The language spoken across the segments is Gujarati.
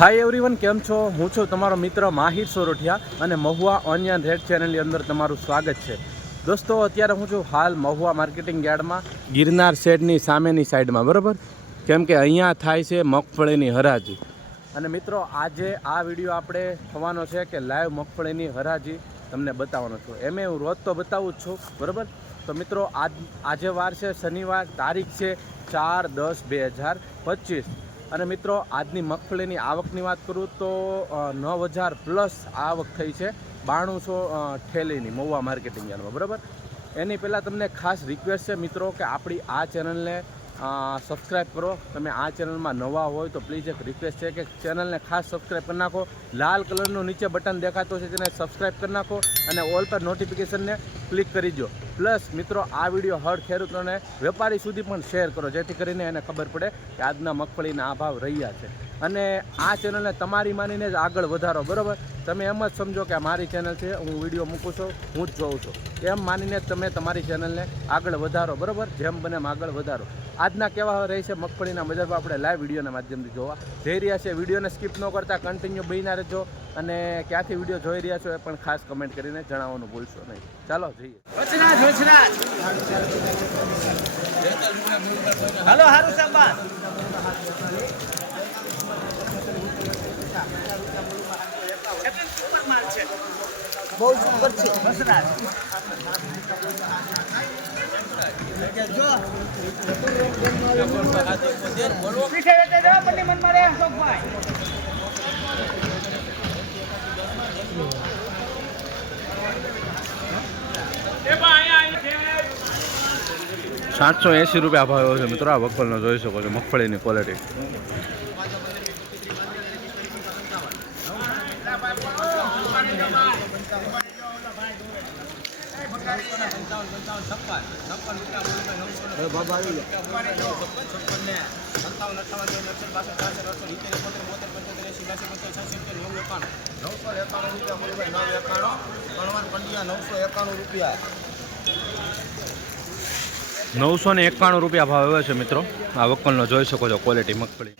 હાય એવરીવન કેમ છો? હું છું તમારો મિત્ર માહિર સોરઠિયા અને મહુવા ઓનિયન રેડ ચેનલની અંદર તમારું સ્વાગત છે. દોસ્તો, અત્યારે હું છું હાલ મહુવા માર્કેટિંગ યાર્ડમાં, ગિરનાર શેડની સામેની સાઈડમાં, બરાબર? કેમ કે અહીંયા થાય છે મગફળીની હરાજી. અને મિત્રો, આજે આ વીડિયો આપણે થવાનો છે કે લાઈવ મગફળીની હરાજી તમને બતાવવાનો છું. એમે હું રોજ તો બતાવું જ છું, બરાબર? તો મિત્રો, આજ આજે વાર છે, શનિવાર, તારીખ છે ચાર દસ બે હજાર પચીસ. અને મિત્રો, આજની મગફળીની આવકની વાત કરું તો નવ હજાર પ્લસ આવક થઈ છે બાણુંસો ઠેલીની મહુવા માર્કેટિંગ યાર્ડમાં, બરાબર? એની પહેલાં તમને ખાસ રિક્વેસ્ટ છે મિત્રો કે આપણી આ ચેનલને સબસ્ક્રાઈબ કરો. તમે આ ચેનલમાં નવા હોય તો પ્લીઝ એક રિક્વેસ્ટ છે કે ચેનલને ખાસ સબસ્ક્રાઈબ કરી નાખો. લાલ કલરનું નીચે બટન દેખાતો છે તેને સબસ્ક્રાઈબ કરી નાખો અને ઓલ પર નોટિફિકેશનને ક્લિક કરી દો પ્લસ મિત્રો, આ વીડિયો હર ખેડૂતોને વેપારી સુધી પણ શેર કરો, જેથી કરીને એને ખબર પડે કે આજના મગફળીના આ ભાવ રહ્યા છે. અને આ ચેનલને તમારી માનીને જ આગળ વધારો બરાબર? તમે એમ જ સમજો કે આ મારી ચેનલ છે હું વીડિયો મૂકું છું હું જ જોઉં છું. એમ માનીને જ તમે તમારી ચેનલને આગળ વધારો બરાબર? જેમ બને એમ આગળ વધારો. આજના કેવા રહે છે મગફળીના બજારમાં આપણે લાઈવ વિડીયોના માધ્યમથી જોવા. જઈ રહ્યા છે વિડીયોને સ્કીપ ન કરતા કન્ટિન્યુ બહીના રહેજો. અને ક્યાંથી વીડિયો જોઈ રહ્યા છો એ પણ ખાસ કમેન્ટ કરીને જણાવવાનું ભૂલશો નહીં. ચાલો જઈએ. હાલો હારું સાબાન બહુ સુપર છે. સાતસો એંસી રૂપિયા ભાવ છે મિત્રો આ મગફળીનો જોઈ શકો છો મગફળીની ક્વોલિટી નવસો ને એકાણું રૂપિયા ભાવ એવો છે મિત્રો. આ વકલનો જોઈ શકો છો ક્વોલિટી મગફળી.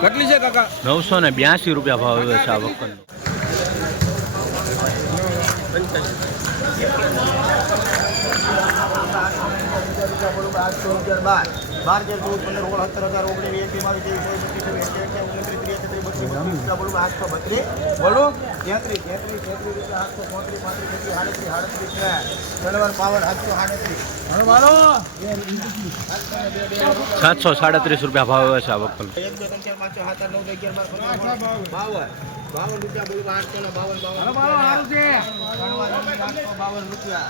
કેટલી છે કાકા? નવસો ને બ્યાસી રૂપિયા ભાવ આવ્યો છે આ વકલનો બાર હજાર ચૌદ પંદર ઓગણ સત્તર હજાર ઓગણીસ એસી બાવીસ ત્રેવીસ ચોવીસ પચીસ છવ્વીસ અઠ્યાવીસ બત્રીસ. બોલું. તેત્રીસ તેત્રીસ તેત્રીસ આઠસો પોત્રીસ પાંત્રીસ છત્રીસ સાડત્રીસ સાતસો રૂપિયા ભાવ છે આ વખતે. એક બે ત્રણ ચાર પાંચ સાત આઠ નવ અગિયાર બાર બાવન. બાવન. રૂપિયા બોલું આઠસો ને બાવન બાવન બાવન રૂપિયા.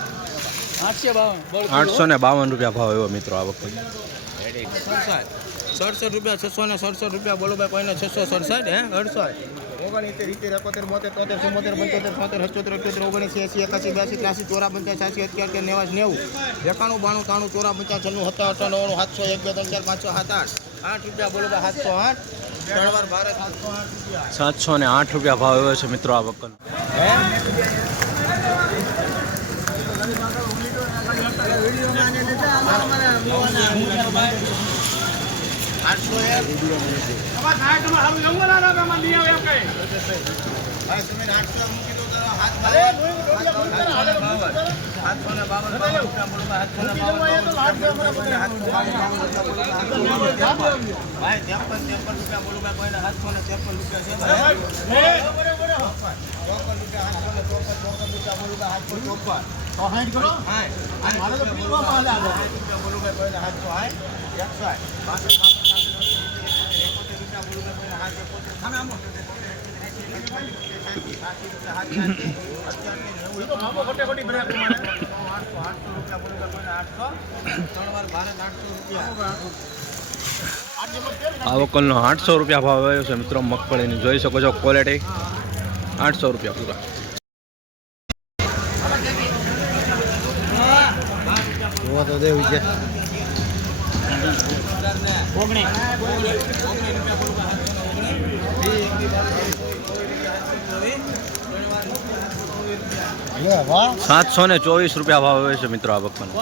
આઠસો ને બાવન રૂપિયા ભાવ એવો મિત્રો આ વકલ સડસઠ રૂપિયા છસો ને સડસઠ રૂપિયા બોલો ભાઈ કોઈને છસો સડસઠ હે? અડસઠ. ઓગણીસ ઇત્તેર એકોતેર બોતેર તોતેર ચુમ્મોતેર પંચોતેર છોતેર અઠ્યોતેર અઠ્યોતેર ઓગણીસ એસી એકાસી બ્યાસી ત્રાસી ચોરા પંચાસ છ્યાસી અત્યાર નેવાસ નેવું. એકાણું બાણું ત્રાણું ચોરા પંચાસ છન્નું હતા અઠા નવ્વાણું સાતસો એક બે ત્રણ ચાર પાંચસો સાત આઠ. આઠ રૂપિયા બોલો ભાઈ સાતસો આઠ. ત્રણ વાર ભારત. સાતસો આઠ રૂપિયા સાતસો ને આઠ રૂપિયા ભાવ એવો છે મિત્રો આ વખત હે આઠસો એક ભાઈ તમે આઠસો મૂકી દો તો હાથ બાવન સાતસો ને બાવન બાવન રૂપિયા બોલો ભાઈ સાતસો ને બાવન ભાઈ ત્રેપન ત્રેપન રૂપિયા બોલો ભાઈ કોઈને સાતસો ને ત્રેપન રૂપિયા છે ચોપન રૂપિયા સાતસો ને ચોપન ચોપન રૂપિયા બોલો ભાઈ સાતસો ચોપન હા મારે તો માં કોઈને સાતસો હા એકસો બાસઠ બાસઠ એકોતેર રૂપિયા બોલો ભાઈ કોઈને સાતસો એકોતેર ખાને આમો આ વકલનો આઠસો રૂપિયા ભાવ આવ્યો છે મિત્રો મગફળીની. જોઈ શકો છો ક્વોલિટી આઠસો રૂપિયા પૂરા. જોવા તો દેવી છે. સાતસો ને ચોવીસ રૂપિયા ભાવ આવે છે મિત્રો આ વખતનો.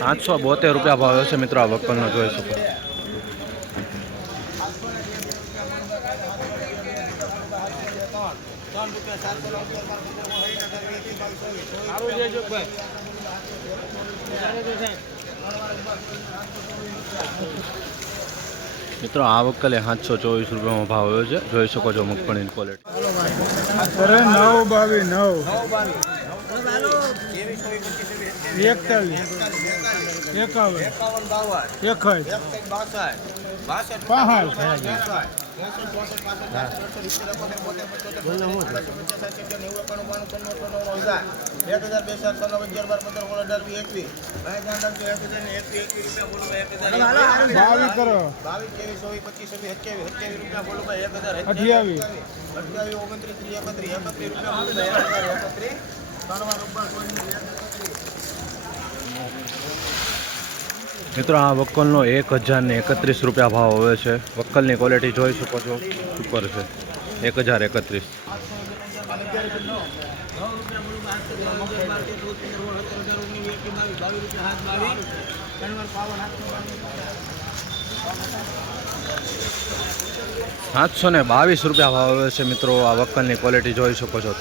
એકોતેર બોતેર રૂપિયા ભાવ છે મિત્રો આ વકલનો જોઈ શકો. મિત્રો આ વખતે સાતસો ચોવીસ રૂપિયામાં ભાવ આવ્યો છે. જોઈ શકો છો મગફળીની ક્વોલિટી અરે નવ બાવીસ નવ. એકતાલીસ. એકાવન. એકાવન બાવન. એકસઠ બાસઠ. બાસઠ. રૂપિયા રૂપિયા અઠ્યાવીસ. ઓગણત્રીસ એકત્રીસ એકત્રીસ રૂપિયા ત્રણ વાર ઉપર કોઈ નહીં, એકત્રીસ. મિત્રો, આ વક્કલનો એક હજારને એકત્રીસ રૂપિયા ભાવ આવે છે. વક્કલની ક્વોલિટી જોઈ શકો છો. ઉપર છે. એક હજાર એકત્રીસ. સાતસો ને બાવીસ રૂપિયા ભાવ આવે છે મિત્રો, આ વક્કલની ક્વોલિટી જોઈ શકો છો.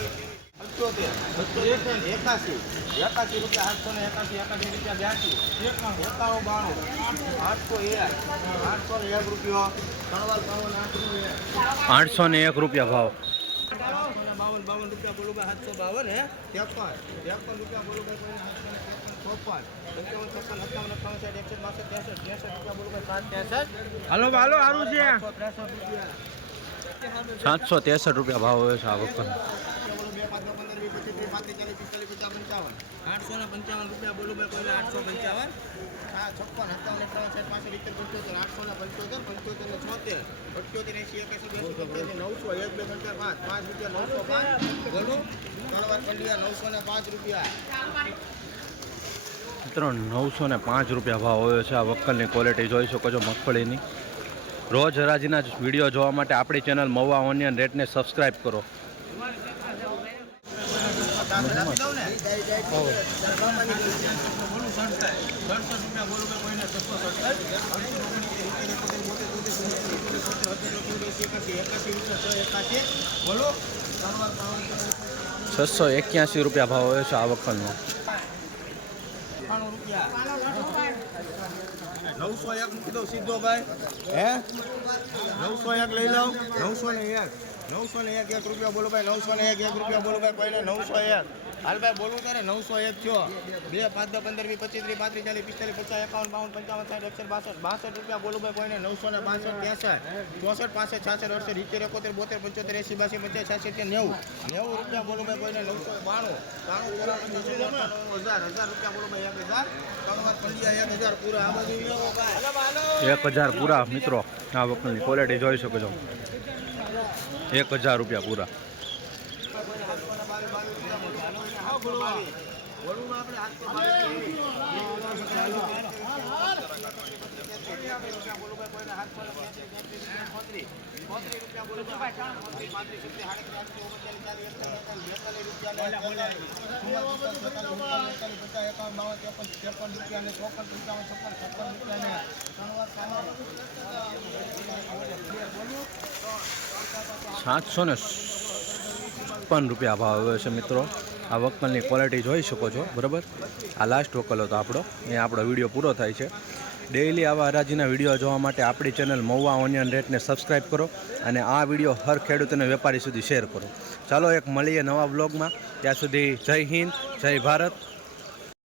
એકાસી એકાસી રૂપિયા આઠસો ને એકાસી એકાસી રૂપિયા બ્યાસી એકાણું બાણું આઠસો એક આઠસો ને એક રૂપિયો આઠસો ને એક રૂપિયા ભાવ. બાવન બાવન રૂપિયા બોલું સાતસો બાવન હે ત્રેપન ત્રેપન રૂપિયા બોલું ચોપન પંચાવન છપ્પન સત્તાવન અઠાવન સાઠ એકસઠ બાસઠ ત્રેસઠ ત્રેસઠ રૂપિયા બોલું સાત ત્રેસઠ હાલો હાલો સારું છે. સાતસો ત્રેસઠ રૂપિયા ભાવ હોય છે આ વખત બોલો બે પાંચ દસ પંદર વીસ પચીસ ત્રીસ પાંત્રીસ ચાલીસ પિસ્તાલીસ પચાસ પંચાવન આઠસો ને પંચાવન રૂપિયા બોલું ભાઈ આઠસો પંચાવન? હા છપ્પન સત્તાવન અઠાવન સાઠ પાસઠ ઇત્તેર પંચોતેર આઠસો ને પંચોતેર પંચોતેર ને છોતેર. અઠ્યોતેર એસી એકાસી બ્યાસી નવસો એક બે પંચાવન પાંચ. પાંચ રૂપિયા નવસો પાંચ. બોલો. ત્રણ વાર પંડિયા નવસો ને પાંચ રૂપિયા. મિત્રો નવસો ને પાંચ રૂપિયા ભાવ હોય છે. આ વક્કલની ક્વોલિટી જોઈ શકો છો મગફળીની. રોજ હરાજીના જ વીડિયો જોવા માટે આપણી ચેનલ મવા ઓનિયન રેટને સબસ્ક્રાઇબ કરો આપી દઉં ને બોલું સડસઠ સડસઠ રૂપિયા બોલું કે કોઈને છસો એક્યાસી રૂપિયા ભાવ હોય છે આ વખતનો. નવસો એક મૂકી દઉં સીધો ભાઈ. હે? નવસો એક લઈ લઉં નવસો એક. નવસો ને એક એક રૂપિયા બોલો ભાઈ, નવસો ને એક એક રૂપિયા બોલો ભાઈ, કોઈને નવસો એક. હાલ ભાઈ બોલવું તારે નવસો એક થયો. બે, પાંચ, દસ, પંદર, વીસ, પચીસ, ત્રીસ, પાંત્રીસ, ચાલીસ, પિસ્તાલીસ, પચાસ, એકાવન, બાવન, પંચાવન, સાઠ એકસઠ બાસઠ બાસઠ રૂપિયા બોલો ભાઈ, કોઈને નવસો ને બાસઠ, ત્રેસઠ, ચોસઠ, પાસઠ, છાસઠ, અડસઠ ઇત્તેર એકોતેર, બોતેર, પંચોતેર એસી બાસી પચાસ છાસઠ કે નેવું. નેવું રૂપિયા બોલો ભાઈ, કોઈને નવસો બાણું. બાણું હજાર હજાર રૂપિયા બોલો ભાઈ, એક હજાર. એક હજાર પૂરા આ એક હજાર પૂરા મિત્રો. આ વક્કલની ક્વોલિટી જોઈ શકો છો. એક હજાર રૂપિયા પૂરા. સાતસો ને છપ્પન રૂપિયા ભાવ આવે છે મિત્રો. આ વકલની ક્વોલિટી જોઈ શકો છો, બરાબર? આ લાસ્ટ વકલ હતો આપણો એ આપણો વીડિયો પૂરો થાય છે. ડેઈલી આવા હરાજીના વીડિયો જોવા માટે આપણી ચેનલ મહુવા ઓનિયન રેટને સબસ્ક્રાઈબ કરો અને આ વીડિયો હર ખેડૂત અને વેપારી સુધી શેર કરો. ચાલો એક મળીએ નવા બ્લોગમાં ત્યાં સુધી જય હિન્દ, જય ભારત.